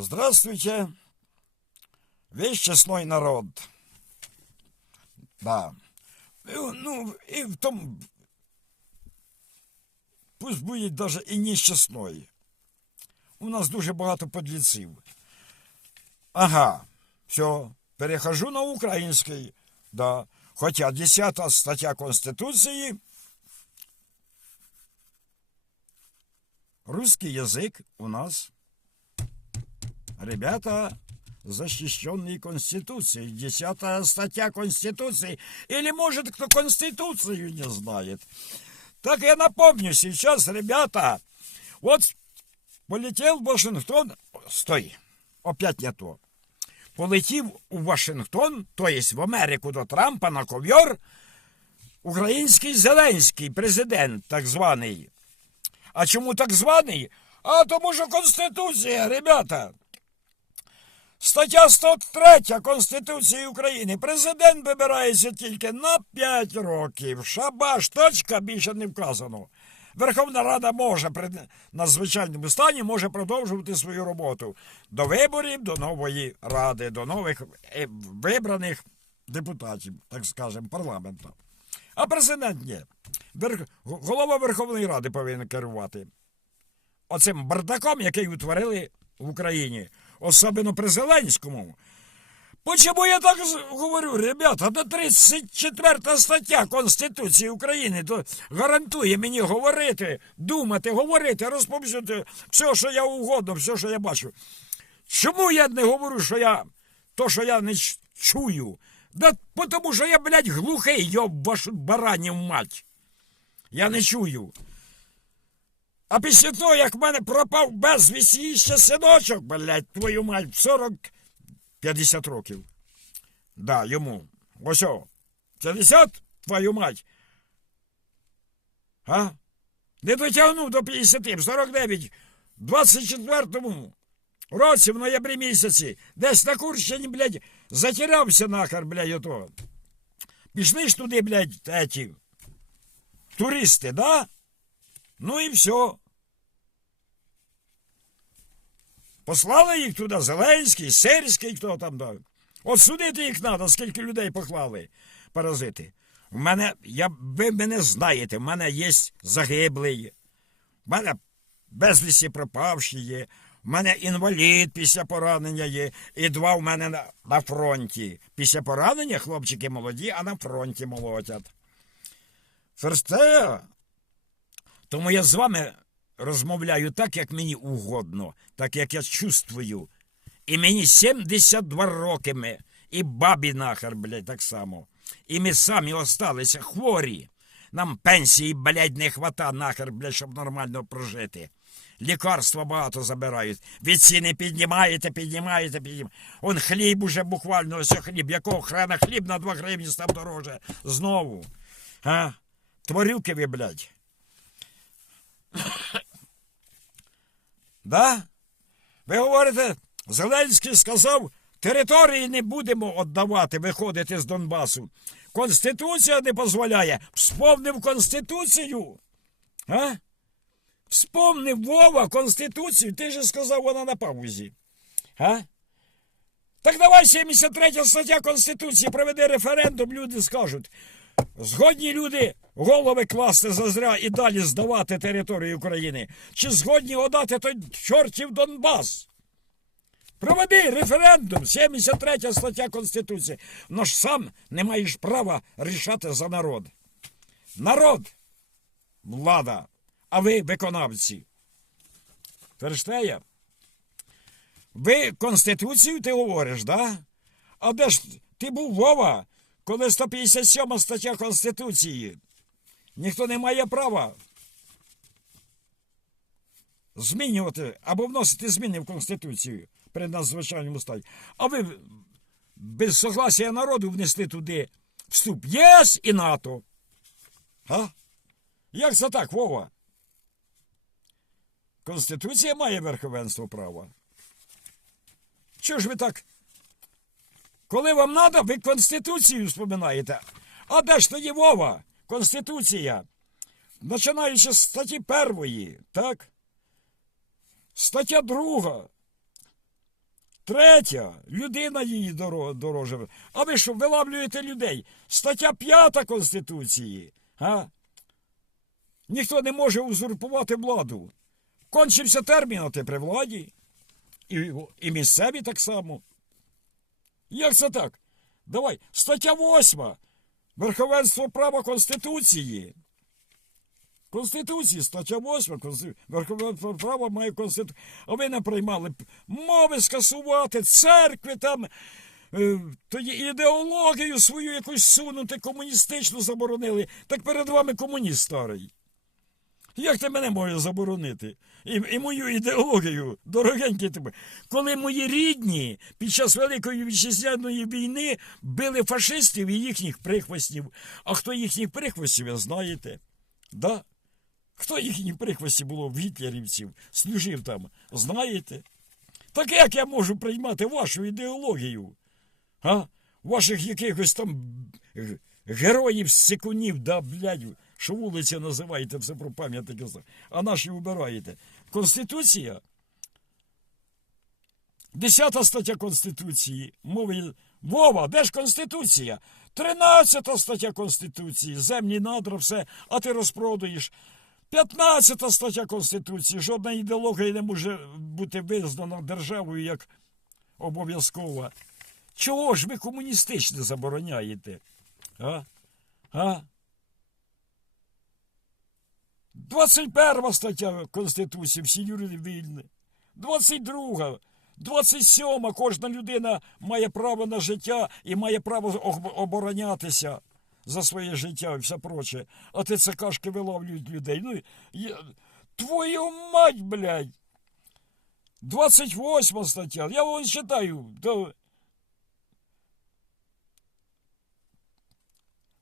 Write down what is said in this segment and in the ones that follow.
Здравствуйте, весь честной народ. Да. Ну, і в тому, пусть буде даже і нещасной. У нас дуже багато подліців. Ага, все, перехожу на український. Да. Хоча 10 стаття Конституції русский язык у нас, ребята, защищенный Конституцией. Десятая статья Конституции. Или, может, кто Конституцию не знает. Так я напомню сейчас, ребята, вот полетел в Вашингтон... Стой, опять не то. Полетів у Вашингтон, то есть в Америку до Трампа на ковьор, український Зеленський президент, так званий. А чому так званий? А тому що Конституція, ребята. Стаття 103 Конституції України. Президент вибирається тільки на 5 років. Шабаш, точка, більше не вказано. Верховна Рада може при надзвичайному стані може продовжувати свою роботу до виборів, до нової ради, до нових е, вибраних депутатів, так скажемо, парламенту. А президент ні. Голова Верховної Ради повинен керувати оцим бардаком, який утворили в Україні, особливо при Зеленському. Почему я так говорю, ребята, до 34 стаття Конституції України то гарантує мені говорити, думати, говорити, розповсюдити все, що я угодно, все, що я бачу. Чому я не говорю, що я то, що я не чую? Да тому що я, блядь, глухий, йоб вашу баранів мать. Я не чую. А після того, як в мене пропав безвісті ще синочок, блядь, твою мать, в 40 50 років. Да, йому. Ось о. 50, твою мать. А? Не дотягнув до 50, в 49, в 24-му році, в ноябрі місяці, десь на Курщині, блядь, затерявся нахер, блядь, ото. Пішли ж туди, блядь, еті, туристи, да? Ну і все. Послали їх туди Зеленський, Сирський, хто там дав. От судити їх треба, скільки людей поклали, паразити. У мене, я, ви мене знаєте, в мене є загиблий, в мене безвісті пропавші є, в мене інвалід після поранення є, і два в мене на, на фронті. Після поранення хлопчики молоді, а на фронті молотять. Ферстея, тому я з вами розмовляю так, як мені угодно, так як я чувствую. І мені 72 роки ми, і бабі нахер, блядь, так само. І ми самі осталися хворі. Нам пенсії, блядь, не хвата нахер, блядь, щоб нормально прожити. Лікарства багато забирають. Ви ціни піднімаєте, піднімаєте, піднімаєте. Он хліб уже буквально, ось хліб. Якого хрена хліб на 2 гривні став дороже. Знову. А? Творюки ви, блядь. Да? Ви говорите, Зеленський сказав, території не будемо віддавати, виходити з Донбасу. Конституція не дозволяє. Вспомнив Конституцію. А? Вспомнив Вова Конституцію. Ти же сказав, вона на паузі. А? Так давай 73 стаття Конституції проведе референдум, люди скажуть. Згодні люди голови класти зазря і далі здавати територію України? Чи згодні отдати той чортів Донбас? Проведи референдум, 73 стаття Конституції. Но ж сам не маєш права рішати за народ. Народ влада, а ви виконавці. Ферштея? Ви Конституцію ти говориш, да? А де ж ти був Вова, коли 157 стаття Конституції? Ніхто не має права змінювати або вносити зміни в Конституцію при надзвичайному стані. А ви без согласія народу внесли туди вступ ЄС і НАТО. А? Як це так, Вова? Конституція має верховенство права. Чого ж ви так? Коли вам треба, ви Конституцію вспоминаєте. А де ж тоді Вова? Конституція. Починаючи з статті першої, так? Стаття друга. Третя, людина її доро- дороже. А ви що, вилавлюєте людей? Стаття 5 Конституції. А? Ніхто не може узурпувати владу. Кончився термін, а ти при владі. І, і місцеві так само. Як це так? Давай, стаття 8. Верховенство права Конституції. Конституції, стаття 8, верховенство права має Конституцію. А ви не приймали мови скасувати, церкви там, е, тоді ідеологію свою якусь сунути, комуністичну заборонили. Так перед вами комуніст старий. Як ти мене можеш заборонити? І, і мою ідеологію, дорогенький тебе. Коли мої рідні під час Великої вітчизняної війни били фашистів і їхніх прихвостів. А хто їхніх прихвостів, ви знаєте? Да? Хто їхніх прихвостів було в гітлерівців, служив там, знаєте? Так як я можу приймати вашу ідеологію? А? Ваших якихось там героїв секунів, да, блядь, що вулиці називаєте, все про пам'ятники, а наші убираєте. Конституція? Десята стаття Конституції. Мови. Вова, де ж Конституція? Тринадцята стаття Конституції. Земні надра, все, а ти розпродаєш. П'ятнадцята стаття Конституції. Жодна ідеологія не може бути визнана державою як обов'язкова. Чого ж ви комуністичне забороняєте? А? А? 21 стаття Конституції, всі люди вільні. 22, 27 кожна людина має право на життя і має право оборонятися за своє життя і все проче. А ти це кашки виловлюють людей. Ну, я... Твою мать, блядь! 28 стаття. Я вам читаю. До...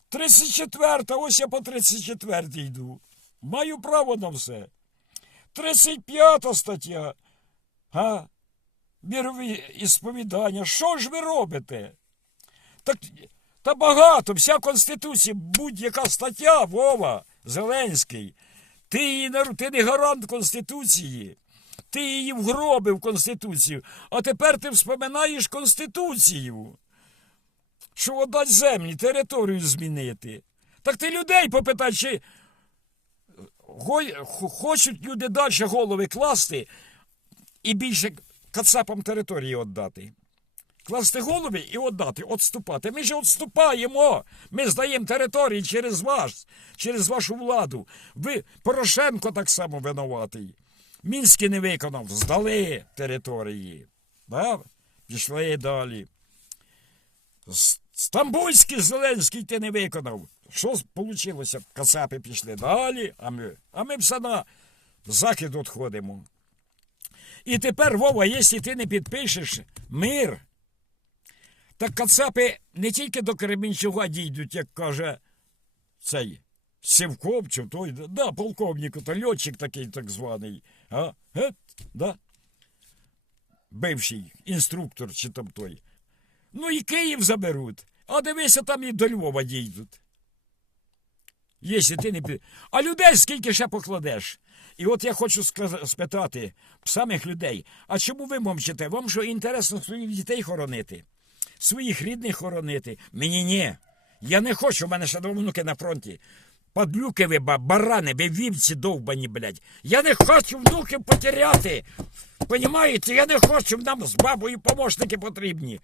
34, ось я по 34 йду. Маю право на все. 35 стаття. А? Вірові ісповідання. Що ж ви робите? Так, та багато, вся Конституція, будь-яка стаття, Вова, Зеленський. Ти, її не, ти не гарант Конституції. Ти її вгробив Конституцію. А тепер ти вспоминаєш Конституцію що отдать землі, територію змінити. Так ти людей попитай, чи хочуть люди далі голови класти і більше кацапам території віддати. Класти голови і віддати, відступати. Ми ж відступаємо. Ми здаємо території через вас, через вашу владу. Ви Порошенко так само винуватий. Мінський не виконав, здали території. Да? Пішли далі. Стамбульський Зеленський ти не виконав. Що вийшло? Кацапи пішли далі, а ми, а ми все на захід відходимо. І тепер, Вова, якщо ти не підпишеш мир, так кацапи не тільки до Кременчуга дійдуть, як каже цей Сівковчу, той, да, полковник, то льотчик такий так званий. А? Гет, да? Бивший інструктор чи там той. Ну і Київ заберуть. А дивися, там і до Львова дійдуть. Якщо ти не пі- А людей скільки ще покладеш? І от я хочу спитати самих людей, а чому ви мовчите? Вам що інтересно своїх дітей хоронити? Своїх рідних хоронити? Мені ні. Я не хочу, в мене ще два внуки на фронті. Падлюки ви, барани, ви вівці довбані, блядь. Я не хочу внуків потеряти. Понімаєте? Я не хочу, нам з бабою помощники потрібні.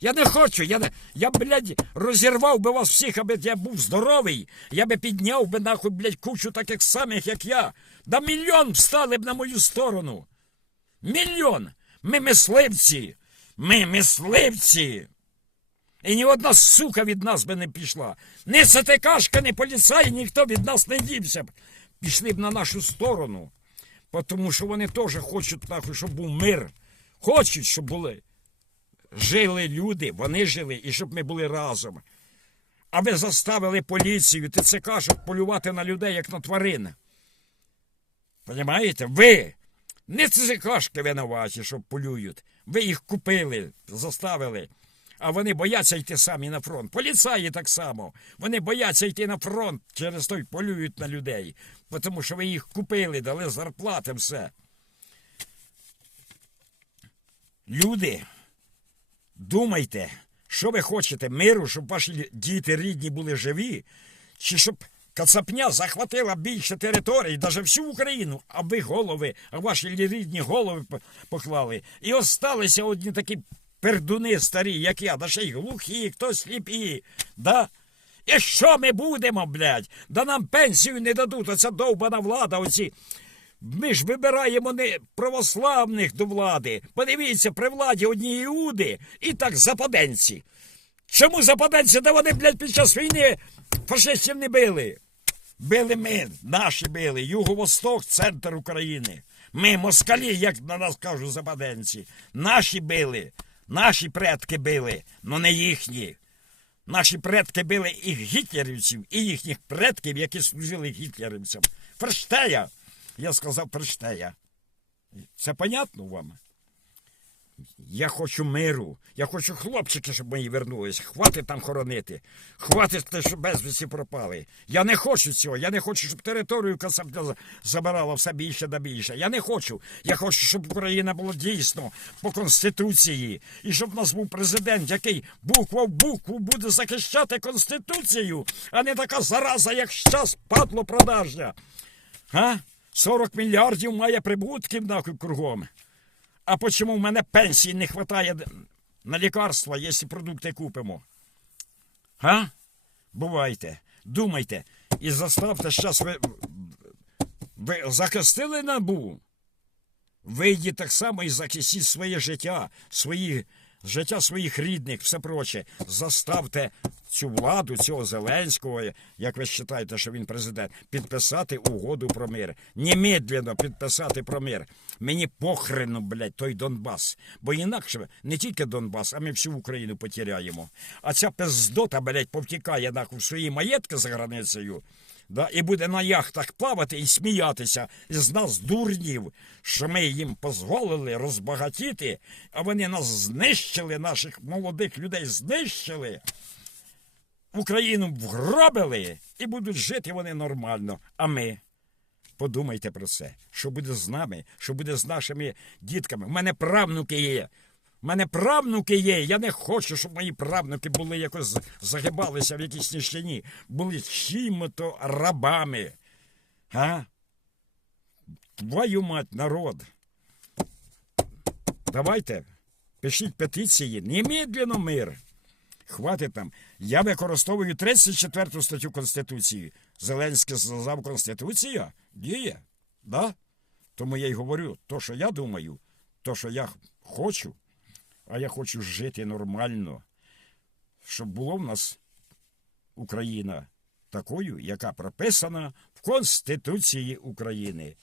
Я не хочу, я, не, я блядь, розірвав би вас всіх, аби я був здоровий. Я би підняв би нахуй, блядь, кучу таких самих, як я. Да мільйон встали б на мою сторону. Мільйон. Ми мисливці. Ми мисливці. І ні одна сука від нас би не пішла. Ні СТКшка, ні поліцай, ніхто від нас не дівся б. Пішли б на нашу сторону. Тому що вони теж хочуть, нахуй, щоб був мир. Хочуть, щоб були жили люди, вони жили, і щоб ми були разом. А ви заставили поліцію, ТЦК, щоб полювати на людей, як на тварин. Понімаєте? Ви не ЦКшки винуваті, щоб полюють. Ви їх купили, заставили. А вони бояться йти самі на фронт. Поліцаї так само. Вони бояться йти на фронт, через той полюють на людей. Тому що ви їх купили, дали зарплати, все. Люди, думайте, що ви хочете, миру, щоб ваші діти рідні були живі, чи щоб Кацапня захватила більше територій, навіть всю Україну, а ви голови, а ваші рідні голови поклали. І осталися одні такі пердуни старі, як я, й глухі, хто сліпі. Да? І що ми будемо, блядь? Да нам пенсію не дадуть, оця довбана влада, оці. Ми ж вибираємо не православних до влади. Подивіться, при владі одні іуди і так западенці. Чому западенці, де вони, блядь, під час війни фашистів не били? Били ми, наші били, Юго-Восток, центр України. Ми, москалі, як на нас кажуть западенці. Наші били, наші предки били, но не їхні. Наші предки били і гітлерівців, і їхніх предків, які служили гітлерівцям. Ферштея. Я сказав Ферштея. Це понятно вам? Я хочу миру. Я хочу хлопчики, щоб мої вернулись. Хватить там хоронити. Хватить те, що безвісті пропали. Я не хочу цього. Я не хочу, щоб територію Касапня забирала все більше та більше. Я не хочу. Я хочу, щоб Україна була дійсно по Конституції. І щоб в нас був президент, який буква в букву буде захищати Конституцію, а не така зараза, як щас падло продажня. А? 40 мільярдів має прибутків нахуй кругом. А почему в мене пенсії не вистачає на лікарства, якщо продукти купимо? Га? Бувайте, думайте і заставте щас ви, ви захистили набу. Вийдіть так само і захистіть своє життя, свої, життя своїх рідних, все проче. Заставте цю владу, цього Зеленського, як ви вважаєте, що він президент, підписати угоду про мир. Немедленно підписати про мир. Мені похрену, блядь, той Донбас. Бо інакше не тільки Донбас, а ми всю Україну потеряємо. А ця пиздота, блядь, повтікає нахуй в свої маєтки за границею. Да, і буде на яхтах плавати і сміятися з нас, дурнів, що ми їм дозволили розбагатіти, а вони нас знищили, наших молодих людей знищили. Україну вгробили і будуть жити вони нормально. А ми. Подумайте про це, що буде з нами, що буде з нашими дітками. У мене правнуки є. У мене правнуки є. Я не хочу, щоб мої правнуки були якось загибалися в якійсь нищині, були чим-то рабами. А? Твою мать, народ. Давайте, пишіть петиції, немедленно мир. Хватить там. Я використовую 34 статтю Конституції. Зеленський сказав Конституція діє. Да? Тому я й говорю, то, що я думаю, то, що я хочу, а я хочу жити нормально, щоб було в нас Україна такою, яка прописана в Конституції України.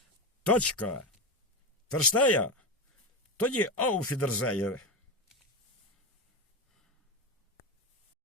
Точка. Ферштея? Тоді ауфідерзеє.